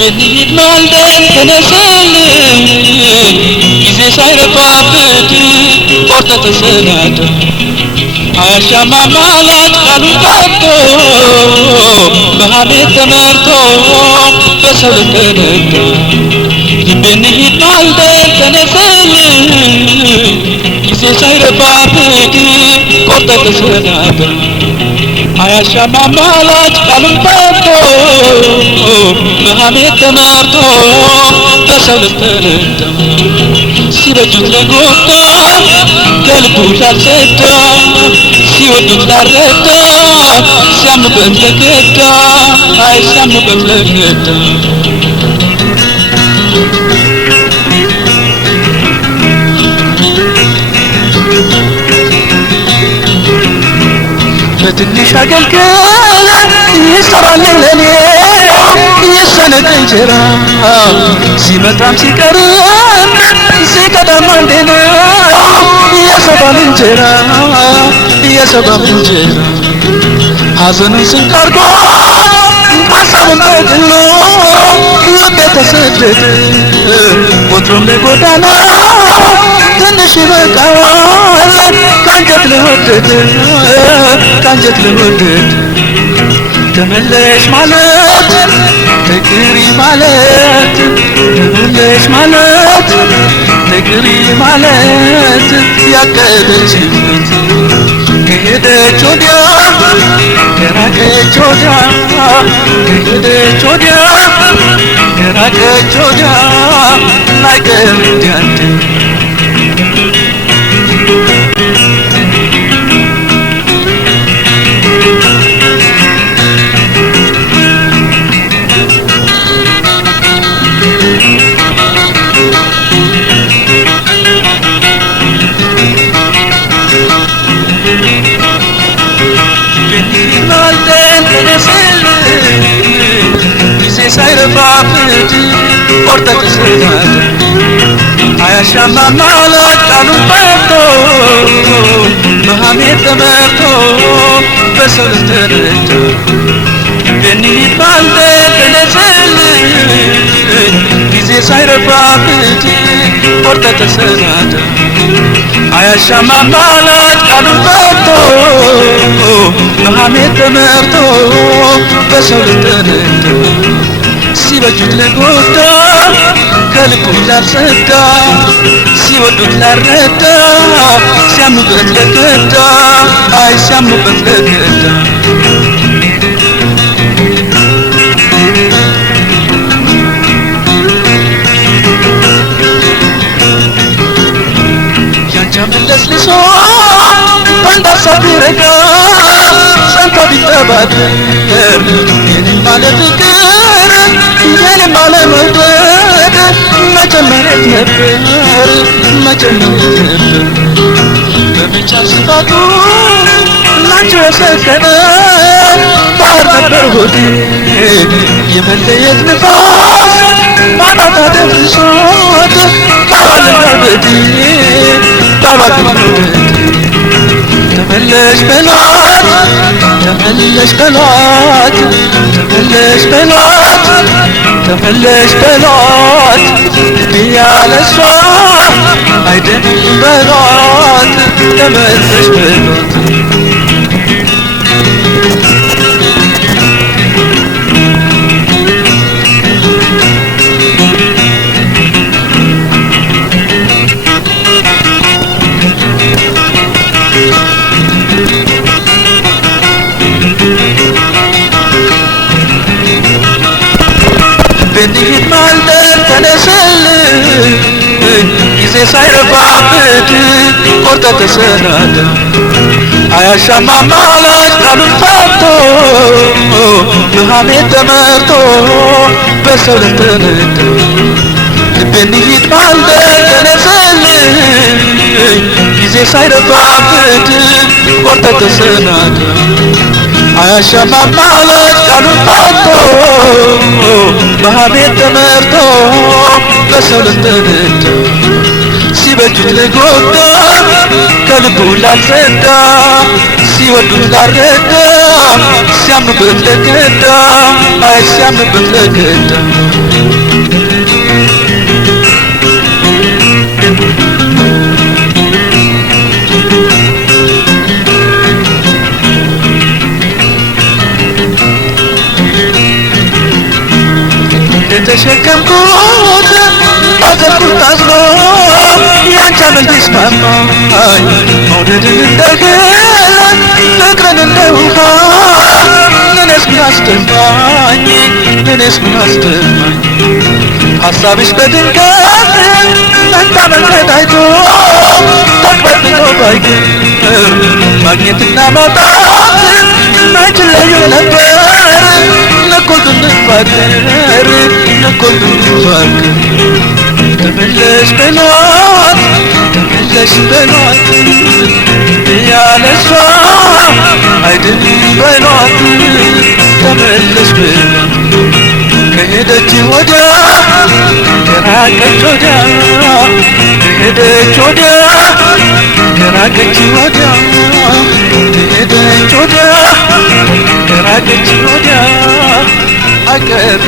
بنيت مالدن تنسل ጊዜ ሳይረፋበት ቆርጠ ተሰናደ አያሻማማላት ቃሉን ጠብቆ በሐሜት ተመርቶ በሰው ተነዳ بنيت مالدن تنسل ጊዜ ሳይረፋበት ቆርጠ ተሰናደ አያሻማማላት ቃሉን ጠብቆ በሐሜት ተመርቶ በሰው ተነዳ ሲበጁት ለጎዳ ከልቡ ላልሰዳ ሲወዱት ላልረዳ ሲያምኑበት ለገዳ ሲያምኑበት ለገዳ በትንሽ አገልግል ይሰራል ለኔ የሰነድ እንጀራ ሲመጣም ሲቀርም ሲቀዳም አንዴ ነው የሰባም እንጀራ ሐዘኑን ስንቃርጎ ሐሳቡን ተገሎ ልቤ ተሰደደ ወትሮም ለጎዳና ትንሽ ይበቃዋል ካንጀት ለወደድ ተመለሽ ማለት ትቅሪ ማለት ተመለሽ ማለት ትቅሪ ማለት ያቀደችበት ከሄደች ወዲያ ከራቀች ወዲያ ከሄደች ወዲያ ከራቀች ወዲያ ላይቀር እንዲያንተ ሳይረፋበት ቆርጠ ተሰናደ አያሻማማላት ቃሉን ጠብቆ በሐሜት ተመርቶ በሰው ተነዳ በኒት ማልደን ተነስል ጊዜ ሳይረፋበት ቆርጠ ተሰናደ አያሻማማላት ቃሉን ጠብቆ በሐሜት ተመርቶ በሰው ተነዳ ሲበጁት ለጎዳ ከልቡ ላልሰዳ ሲወዱት ላልረዳ ሲያምኑበት ለገዳ ሲያምኑበት ለገዳ ያንቻምን ለስልሶ በንዳሳብ ይረጋ ጸንቶ ቢተባበር የኔም ማለት ፍቅር የኔም አለመውደድ መጀመሪያት ነበር በመቻል ስፋቱ ላንቺ የሰከነ ባህር ነበር ሆዴ የመለየት ንፋስ ማጣት አደፍርሶት ባባልና በዴ ተመለሽ በሏት ተመለሽ በሏት ተመለሽ በሏት ተመለሽ በሏት ቢያለሷ አይደለም በሏት ተመለሽ በሏት بنيت مالدن تنسل ጊዜ ሳይረፋበት ቆርጠ ተሰናደ አያሻማማላት ቃሉን ጠብቆ በሐሜት ተመርቶ በሰው ተነዳ بنيت مالدن تنسل ጊዜ ሳይረፋበት ቆርጠ ተሰናደ አያሻማማላት ቃሉን ጠብቆ በሐሜት ተመርቶ በሰው ተነዳ ሲበጁት ለጎዳ ከልቡ ላልሰዳ ሲወዱት ላልረዳ ሲያምኑበት ለገዳ አይ ሲያምኑበት ለገዳ ተሸከምኩት አዘንኩት አዝሎ ያንቺ አመል ቢስማማኝ መውደድን እንደግል ፍቅርን እንደ ውሃ ለኔስ ምን አስደማኝ ለኔስ ምን አስደማኝ ሀሳብሽ በድንገት መንታ መንገድ አይቶ ተቅበጥሎ ባይገር ማግኘትና ማጣት መች ለዩ ነበር ነኮል ብንፋቀር ነኮል ብንፋቀር ተመለሽ በሏት ተመለሽ በሏት ያለሷ አይድን በሏት ተመለሽ በሏት ከሄደች ወዲያ ከራቀች ወዲያ ከሄደች ወዲያ ከራቀች ወዲያ ከሄደች ወዲያ ከራቀች ወዲያ አቀር